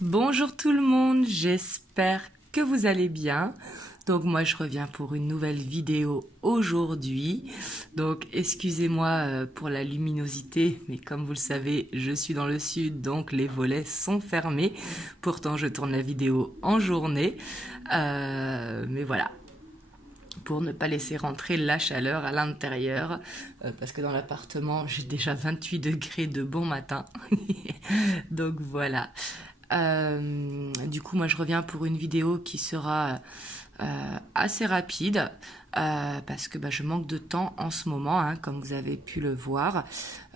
Bonjour tout le monde, j'espère que vous allez bien. Donc moi je reviens pour une nouvelle vidéo aujourd'hui. Donc excusez-moi pour la luminosité, mais comme vous le savez, je suis dans le sud, donc les volets sont fermés. Pourtant je tourne la vidéo en journée. Mais voilà, pour ne pas laisser rentrer la chaleur à l'intérieur, parce que dans l'appartement j'ai déjà 28 degrés de bon matin. Donc voilà. Du coup, moi, je reviens pour une vidéo qui sera assez rapide parce que je manque de temps en ce moment, hein, comme vous avez pu le voir.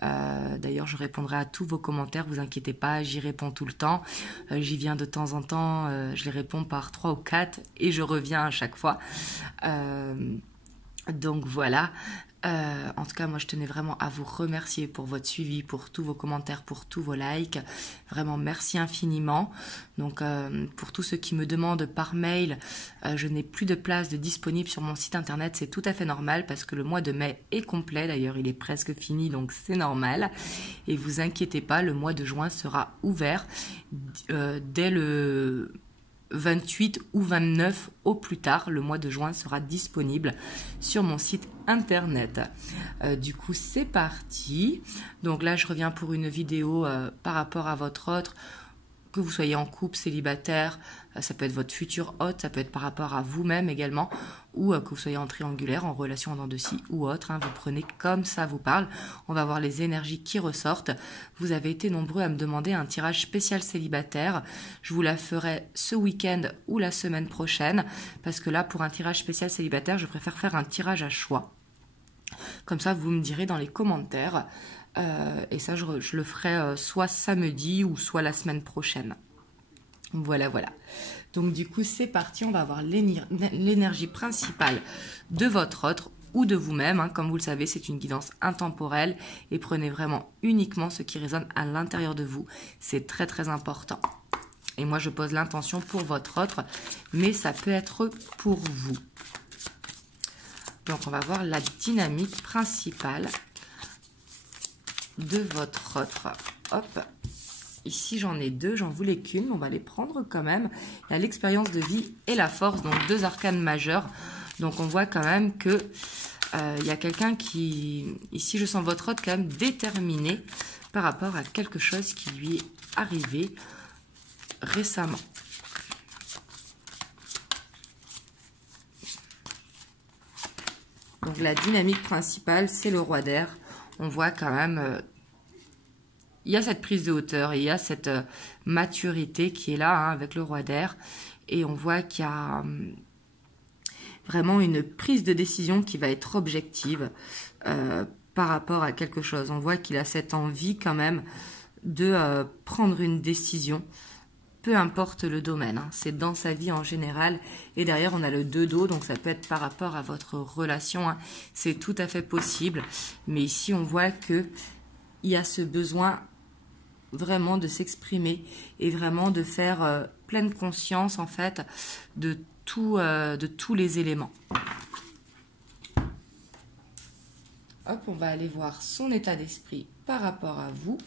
D'ailleurs, je répondrai à tous vos commentaires, vous inquiétez pas, j'y réponds tout le temps. J'y viens de temps en temps, je les réponds par 3 ou 4 et je reviens à chaque fois. Donc voilà. En tout cas, moi, je tenais vraiment à vous remercier pour votre suivi, pour tous vos commentaires, pour tous vos likes. Vraiment, merci infiniment. Donc, pour tous ceux qui me demandent par mail, je n'ai plus de place de disponible sur mon site internet. C'est tout à fait normal parce que le mois de mai est complet. D'ailleurs, il est presque fini, donc c'est normal. Et vous inquiétez pas, le mois de juin sera ouvert dès le 28 ou 29 au plus tard. Le mois de juin sera disponible sur mon site internet. Du coup, c'est parti. Donc là, je reviens pour une vidéo par rapport à votre autre, que vous soyez en couple, célibataire, ça peut être votre futur hôte, ça peut être par rapport à vous-même également, ou que vous soyez en triangulaire, en relation en dents de scie ou autre, hein, vous prenez comme ça vous parle. On va voir les énergies qui ressortent. Vous avez été nombreux à me demander un tirage spécial célibataire. Je vous la ferai ce week-end ou la semaine prochaine, parce que là, pour un tirage spécial célibataire, je préfère faire un tirage à choix. Comme ça, vous me direz dans les commentaires. Et ça, je le ferai soit samedi ou soit la semaine prochaine. Voilà, voilà. Donc du coup, c'est parti. On va avoir l'énergie principale de votre autre ou de vous-même. Hein. Comme vous le savez, c'est une guidance intemporelle. Et prenez vraiment uniquement ce qui résonne à l'intérieur de vous. C'est très, très important. Et moi, je pose l'intention pour votre autre, mais ça peut être pour vous. Donc, on va voir la dynamique principale de votre autre. Hop, ici j'en ai deux, j'en voulais qu'une, on va les prendre quand même. Il y a l'expérience de vie et la force, donc deux arcanes majeurs. Donc on voit quand même que il y a quelqu'un qui, ici je sens votre autre quand même déterminé par rapport à quelque chose qui lui est arrivé récemment. Donc la dynamique principale, c'est le roi d'air. On voit quand même, il y a cette prise de hauteur, il y a cette maturité qui est là, hein, avec le roi d'air. Et on voit qu'il y a vraiment une prise de décision qui va être objective par rapport à quelque chose. On voit qu'il a cette envie quand même de prendre une décision, peu importe le domaine, hein, c'est dans sa vie en général. Et derrière, on a le 2 d'eau, donc ça peut être par rapport à votre relation, hein, c'est tout à fait possible. Mais ici, on voit qu'il y a ce besoin vraiment de s'exprimer et vraiment de faire pleine conscience, en fait, de tous les éléments. Hop, on va aller voir son état d'esprit par rapport à vous.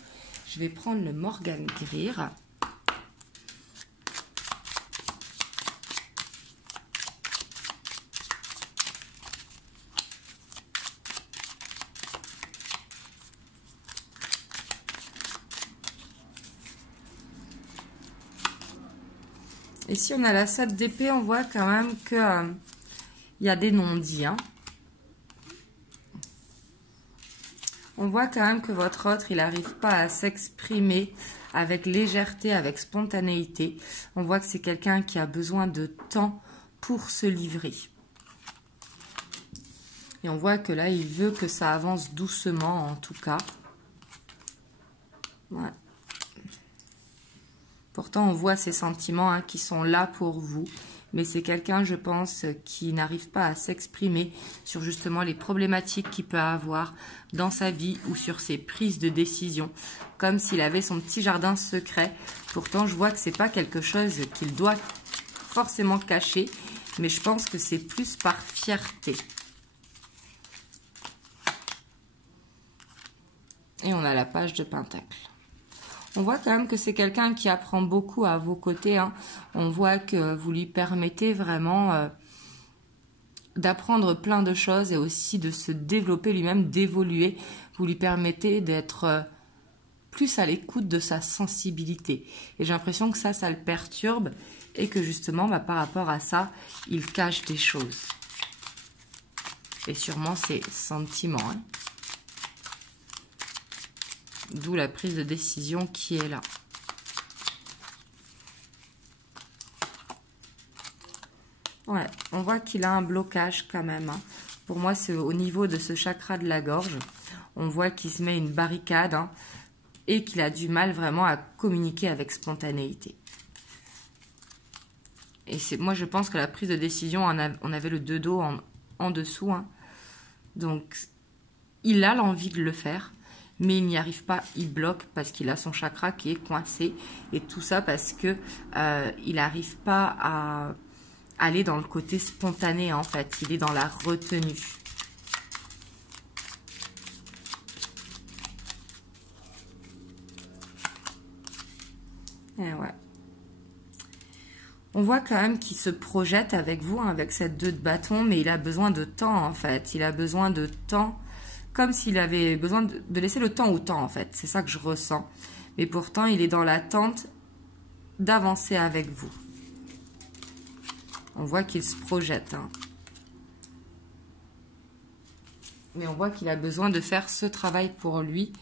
Je vais prendre le Morgan Greer. Et si on a la 7 d'épée, on voit quand même que y a des non-dits. Hein. On voit quand même que votre autre, il n'arrive pas à s'exprimer avec légèreté, avec spontanéité. On voit que c'est quelqu'un qui a besoin de temps pour se livrer. Et on voit que là, il veut que ça avance doucement, en tout cas. Ouais. Pourtant, on voit ces sentiments, hein, qui sont là pour vous. Mais c'est quelqu'un, je pense, qui n'arrive pas à s'exprimer sur justement les problématiques qu'il peut avoir dans sa vie ou sur ses prises de décision. Comme s'il avait son petit jardin secret. Pourtant, je vois que c'est pas quelque chose qu'il doit forcément cacher. Mais je pense que c'est plus par fierté. Et on a la page de Pentacle. On voit quand même que c'est quelqu'un qui apprend beaucoup à vos côtés. Hein. On voit que vous lui permettez vraiment d'apprendre plein de choses et aussi de se développer lui-même, d'évoluer. Vous lui permettez d'être plus à l'écoute de sa sensibilité. Et j'ai l'impression que ça le perturbe et que justement, par rapport à ça, il cache des choses. Et sûrement ses sentiments. Hein. D'où la prise de décision qui est là. Ouais, on voit qu'il a un blocage quand même. Hein. Pour moi, c'est au niveau de ce chakra de la gorge. On voit qu'il se met une barricade hein, et qu'il a du mal vraiment à communiquer avec spontanéité. Et moi, je pense que la prise de décision, on avait le 2 dos en dessous. Hein. Donc, il a l'envie de le faire, mais il n'y arrive pas, il bloque parce qu'il a son chakra qui est coincé. Et tout ça parce que il n'arrive pas à aller dans le côté spontané, en fait. Il est dans la retenue. Et ouais. On voit quand même qu'il se projette avec vous, hein, avec cette 2 de bâton, mais il a besoin de temps, en fait. Il a besoin de temps, comme s'il avait besoin de laisser le temps au temps, en fait. C'est ça que je ressens. Mais pourtant, il est dans l'attente d'avancer avec vous. On voit qu'il se projette. Hein. Mais on voit qu'il a besoin de faire ce travail pour lui,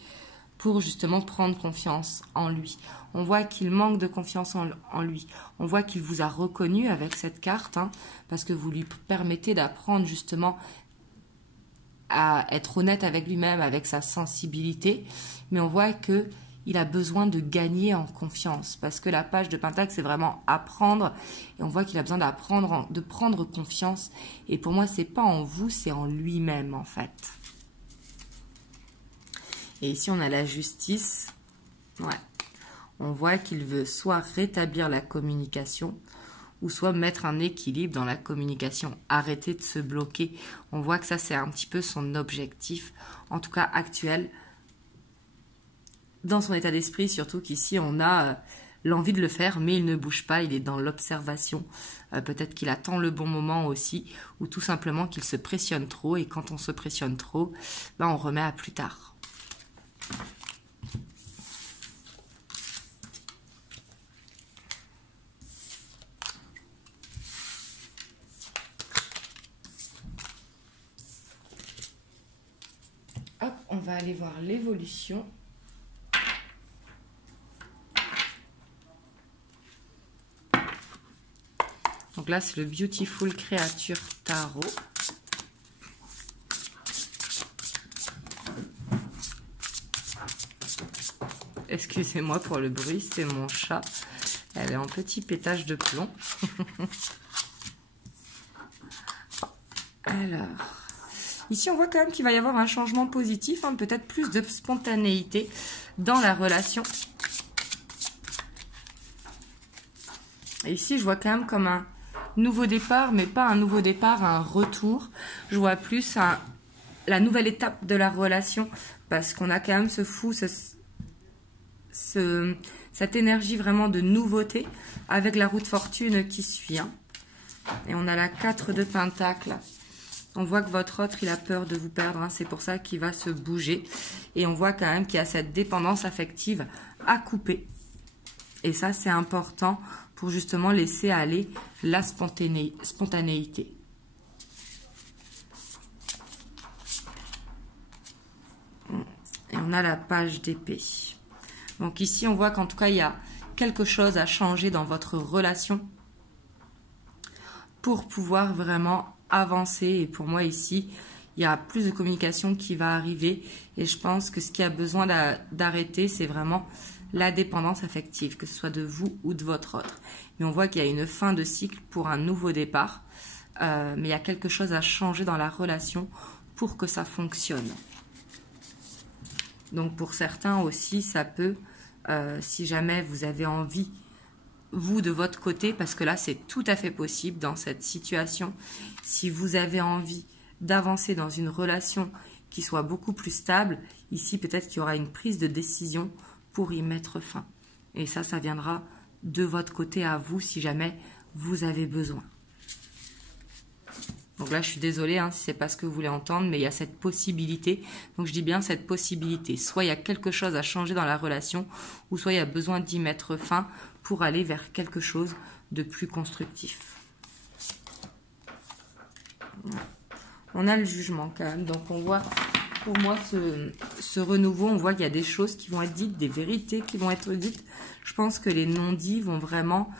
pour justement prendre confiance en lui. On voit qu'il manque de confiance en lui. On voit qu'il vous a reconnu avec cette carte, hein, parce que vous lui permettez d'apprendre justement à être honnête avec lui-même, avec sa sensibilité. Mais on voit que il a besoin de gagner en confiance, parce que la page de Pentacle, c'est vraiment apprendre, et on voit qu'il a besoin d'apprendre, de prendre confiance, et pour moi, c'est pas en vous, c'est en lui-même, en fait. Et ici, on a la justice, ouais, on voit qu'il veut soit rétablir la communication, ou soit mettre un équilibre dans la communication, arrêter de se bloquer. On voit que ça, c'est un petit peu son objectif, en tout cas actuel, dans son état d'esprit, surtout qu'ici on a l'envie de le faire, mais il ne bouge pas, il est dans l'observation. Peut-être qu'il attend le bon moment aussi, ou tout simplement qu'il se pressionne trop, et quand on se pressionne trop, on remet à plus tard. Hop, on va aller voir l'évolution. Donc là, c'est le Beautiful Creature Tarot. Excusez-moi pour le bruit, c'est mon chat. Elle est en petit pétage de plomb. Alors, ici, on voit quand même qu'il va y avoir un changement positif, hein, peut-être plus de spontanéité dans la relation. Et ici, je vois quand même comme un nouveau départ, mais pas un nouveau départ, un retour. Je vois plus la nouvelle étape de la relation, parce qu'on a quand même ce fou, cette énergie vraiment de nouveauté, avec la roue de fortune qui suit. Hein. Et on a la 4 de Pentacle. On voit que votre autre, il a peur de vous perdre, hein, c'est pour ça qu'il va se bouger. Et on voit quand même qu'il y a cette dépendance affective à couper. Et ça, c'est important pour justement laisser aller la spontanéité. Et on a la page d'épée. Donc ici, on voit qu'en tout cas, il y a quelque chose à changer dans votre relation pour pouvoir vraiment avancer. Et pour moi, ici, il y a plus de communication qui va arriver. Et je pense que ce qui a besoin d'arrêter, c'est vraiment la dépendance affective, que ce soit de vous ou de votre autre. Mais on voit qu'il y a une fin de cycle pour un nouveau départ. Mais il y a quelque chose à changer dans la relation pour que ça fonctionne. Donc pour certains aussi, ça peut, si jamais vous avez envie, vous de votre côté, parce que là c'est tout à fait possible dans cette situation, si vous avez envie d'avancer dans une relation qui soit beaucoup plus stable, ici peut-être qu'il y aura une prise de décision pour y mettre fin. Et ça viendra de votre côté à vous si jamais vous avez besoin. Donc là, je suis désolée si c'est pas ce que vous voulez entendre, mais il y a cette possibilité. Donc je dis bien cette possibilité. Soit il y a quelque chose à changer dans la relation, ou soit il y a besoin d'y mettre fin pour aller vers quelque chose de plus constructif. On a le jugement quand même. Donc on voit, pour moi, ce renouveau, on voit qu'il y a des choses qui vont être dites, des vérités qui vont être dites. Je pense que les non-dits vont vraiment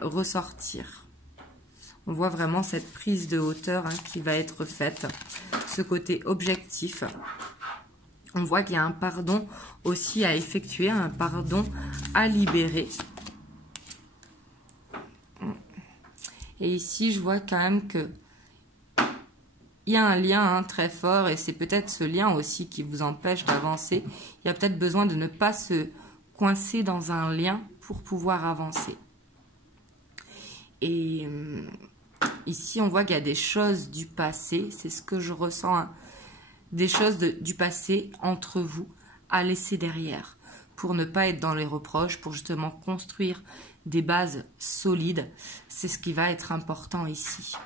ressortir. On voit vraiment cette prise de hauteur qui va être faite. Ce côté objectif. On voit qu'il y a un pardon aussi à effectuer, un pardon à libérer. Et ici, je vois quand même que il y a un lien très fort et c'est peut-être ce lien aussi qui vous empêche d'avancer. Il y a peut-être besoin de ne pas se coincer dans un lien pour pouvoir avancer. Et ici, on voit qu'il y a des choses du passé, c'est ce que je ressens, des choses du passé entre vous à laisser derrière pour ne pas être dans les reproches, pour justement construire des bases solides. C'est ce qui va être important ici.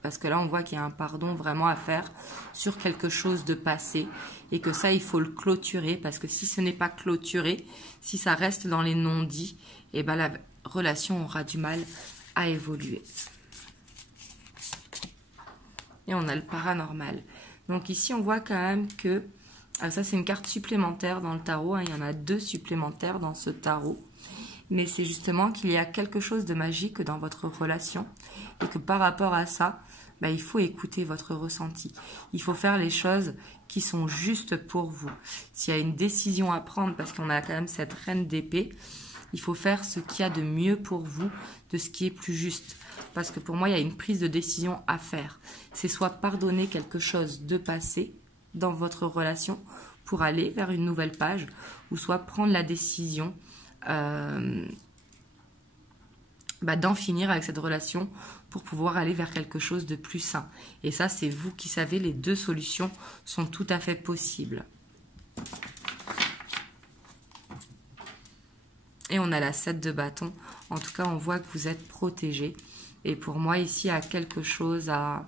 Parce que là, on voit qu'il y a un pardon vraiment à faire sur quelque chose de passé et que ça, il faut le clôturer parce que si ce n'est pas clôturé, si ça reste dans les non-dits, eh ben, la relation aura du mal à évoluer. Et on a le paranormal. Donc ici, on voit quand même que, ça c'est une carte supplémentaire dans le tarot, il y en a 2 supplémentaires dans ce tarot. Mais c'est justement qu'il y a quelque chose de magique dans votre relation et que par rapport à ça, il faut écouter votre ressenti. Il faut faire les choses qui sont justes pour vous. S'il y a une décision à prendre, parce qu'on a quand même cette reine d'épée, il faut faire ce qu'il y a de mieux pour vous, de ce qui est plus juste. Parce que pour moi, il y a une prise de décision à faire. C'est soit pardonner quelque chose de passé dans votre relation pour aller vers une nouvelle page, ou soit prendre la décision d'en finir avec cette relation pour pouvoir aller vers quelque chose de plus sain. Et ça, c'est vous qui savez, les 2 solutions sont tout à fait possibles. Et on a la 7 de bâton. En tout cas, on voit que vous êtes protégé. Et pour moi, ici, il y a quelque chose à...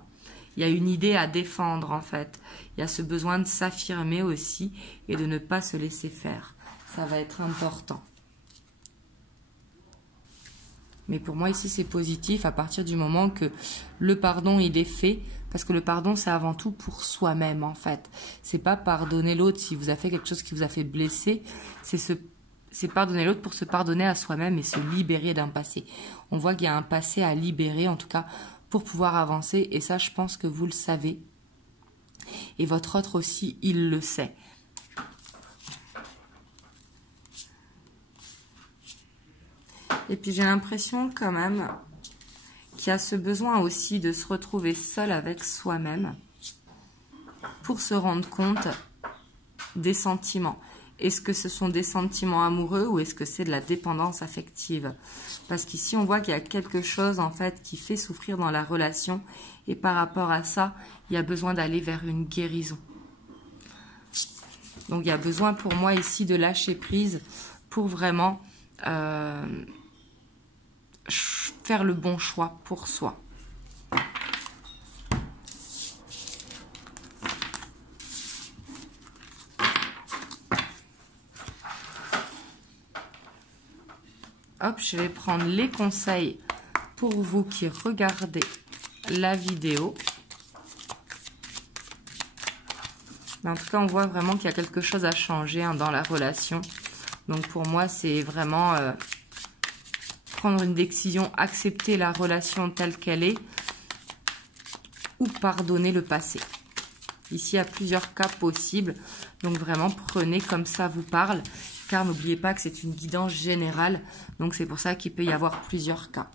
Il y a une idée à défendre, en fait. Il y a ce besoin de s'affirmer aussi et de ne pas se laisser faire. Ça va être important. Mais pour moi, ici, c'est positif à partir du moment que le pardon, il est fait. Parce que le pardon, c'est avant tout pour soi-même, en fait. C'est pas pardonner l'autre si vous a fait quelque chose qui vous a fait blesser. C'est pardonner l'autre pour se pardonner à soi-même et se libérer d'un passé. On voit qu'il y a un passé à libérer, en tout cas, pour pouvoir avancer. Et ça, je pense que vous le savez. Et votre autre aussi, il le sait. Et puis j'ai l'impression quand même qu'il y a ce besoin aussi de se retrouver seul avec soi-même pour se rendre compte des sentiments. Est-ce que ce sont des sentiments amoureux ou est-ce que c'est de la dépendance affective? Parce qu'ici on voit qu'il y a quelque chose en fait qui fait souffrir dans la relation et par rapport à ça, il y a besoin d'aller vers une guérison. Donc il y a besoin pour moi ici de lâcher prise pour vraiment... faire le bon choix pour soi. Hop, je vais prendre les conseils pour vous qui regardez la vidéo. Mais en tout cas, on voit vraiment qu'il y a quelque chose à changer dans la relation. Donc pour moi, c'est vraiment... prendre une décision, accepter la relation telle qu'elle est ou pardonner le passé. Ici, il y a plusieurs cas possibles, donc vraiment prenez comme ça vous parle, car n'oubliez pas que c'est une guidance générale, donc c'est pour ça qu'il peut y avoir plusieurs cas.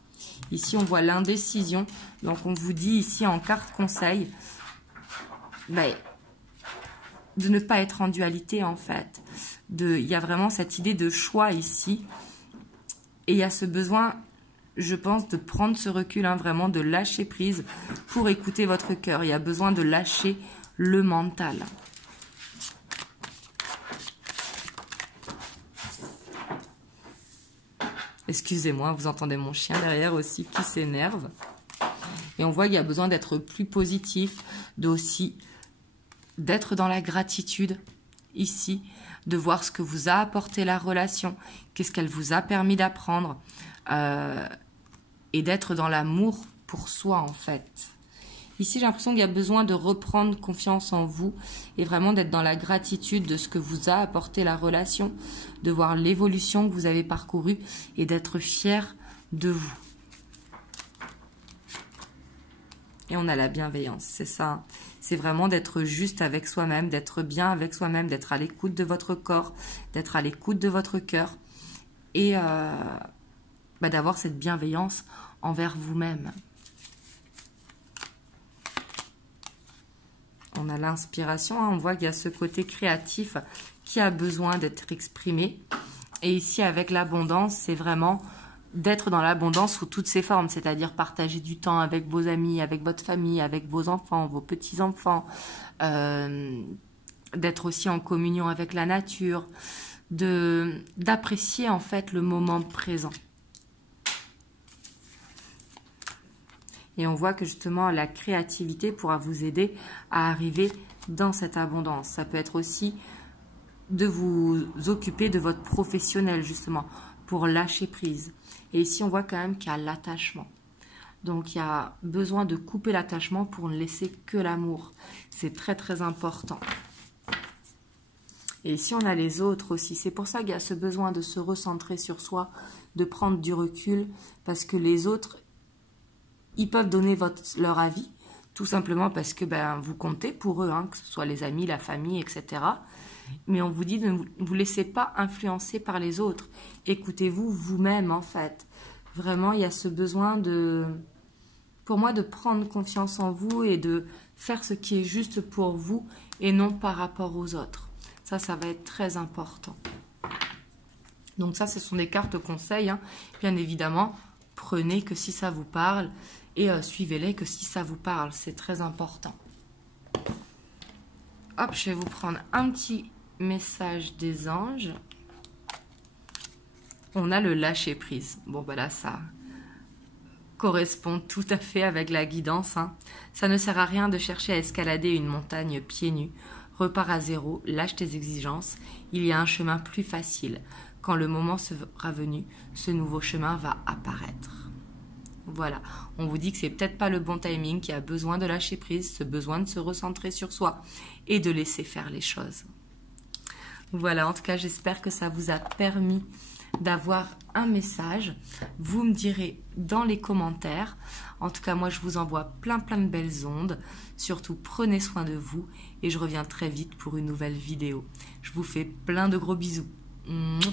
Ici, on voit l'indécision, donc on vous dit ici en carte conseil de ne pas être en dualité en fait. Il y a vraiment cette idée de choix ici. Et il y a ce besoin, je pense, de prendre ce recul, vraiment de lâcher prise pour écouter votre cœur. Il y a besoin de lâcher le mental. Excusez-moi, vous entendez mon chien derrière aussi qui s'énerve. Et on voit qu'il y a besoin d'être plus positif, d'être dans la gratitude ici, de voir ce que vous a apporté la relation, qu'est-ce qu'elle vous a permis d'apprendre, et d'être dans l'amour pour soi en fait. Ici, j'ai l'impression qu'il y a besoin de reprendre confiance en vous et vraiment d'être dans la gratitude de ce que vous a apporté la relation, de voir l'évolution que vous avez parcourue et d'être fier de vous. Et on a la bienveillance, c'est ça. C'est vraiment d'être juste avec soi-même, d'être bien avec soi-même, d'être à l'écoute de votre corps, d'être à l'écoute de votre cœur et d'avoir cette bienveillance envers vous-même. On a l'inspiration, hein, on voit qu'il y a ce côté créatif qui a besoin d'être exprimé. Et ici, avec l'abondance, c'est vraiment d'être dans l'abondance sous toutes ses formes, c'est-à-dire partager du temps avec vos amis, avec votre famille, avec vos enfants, vos petits-enfants, d'être aussi en communion avec la nature, d'apprécier en fait le moment présent. Et on voit que justement la créativité pourra vous aider à arriver dans cette abondance. Ça peut être aussi de vous occuper de votre professionnel justement pour lâcher prise. Et ici on voit quand même qu'il y a l'attachement. Donc il y a besoin de couper l'attachement pour ne laisser que l'amour. C'est très très important. Et ici on a les autres aussi. C'est pour ça qu'il y a ce besoin de se recentrer sur soi, de prendre du recul, parce que les autres, ils peuvent donner leur avis, tout simplement parce que vous comptez pour eux, hein, que ce soit les amis, la famille, etc. Mais on vous dit de ne vous laissez pas influencer par les autres. Écoutez-vous vous-même, en fait. Vraiment, il y a ce besoin pour moi, de prendre confiance en vous et de faire ce qui est juste pour vous et non par rapport aux autres. Ça va être très important. Donc ça, ce sont des cartes conseils, hein. Bien évidemment, prenez que si ça vous parle et suivez-les que si ça vous parle. C'est très important. Hop, je vais vous prendre un petit message des anges. On a le lâcher prise. Bon, là, ça correspond tout à fait avec la guidance, hein. Ça ne sert à rien de chercher à escalader une montagne pieds nus. Repars à zéro, lâche tes exigences. Il y a un chemin plus facile. Quand le moment sera venu, ce nouveau chemin va apparaître. Voilà, on vous dit que c'est peut-être pas le bon timing, qu'il y a besoin de lâcher prise, ce besoin de se recentrer sur soi et de laisser faire les choses. Voilà, en tout cas, j'espère que ça vous a permis d'avoir un message. Vous me direz dans les commentaires. En tout cas, moi, je vous envoie plein de belles ondes. Surtout, prenez soin de vous et je reviens très vite pour une nouvelle vidéo. Je vous fais plein de gros bisous. Mouah.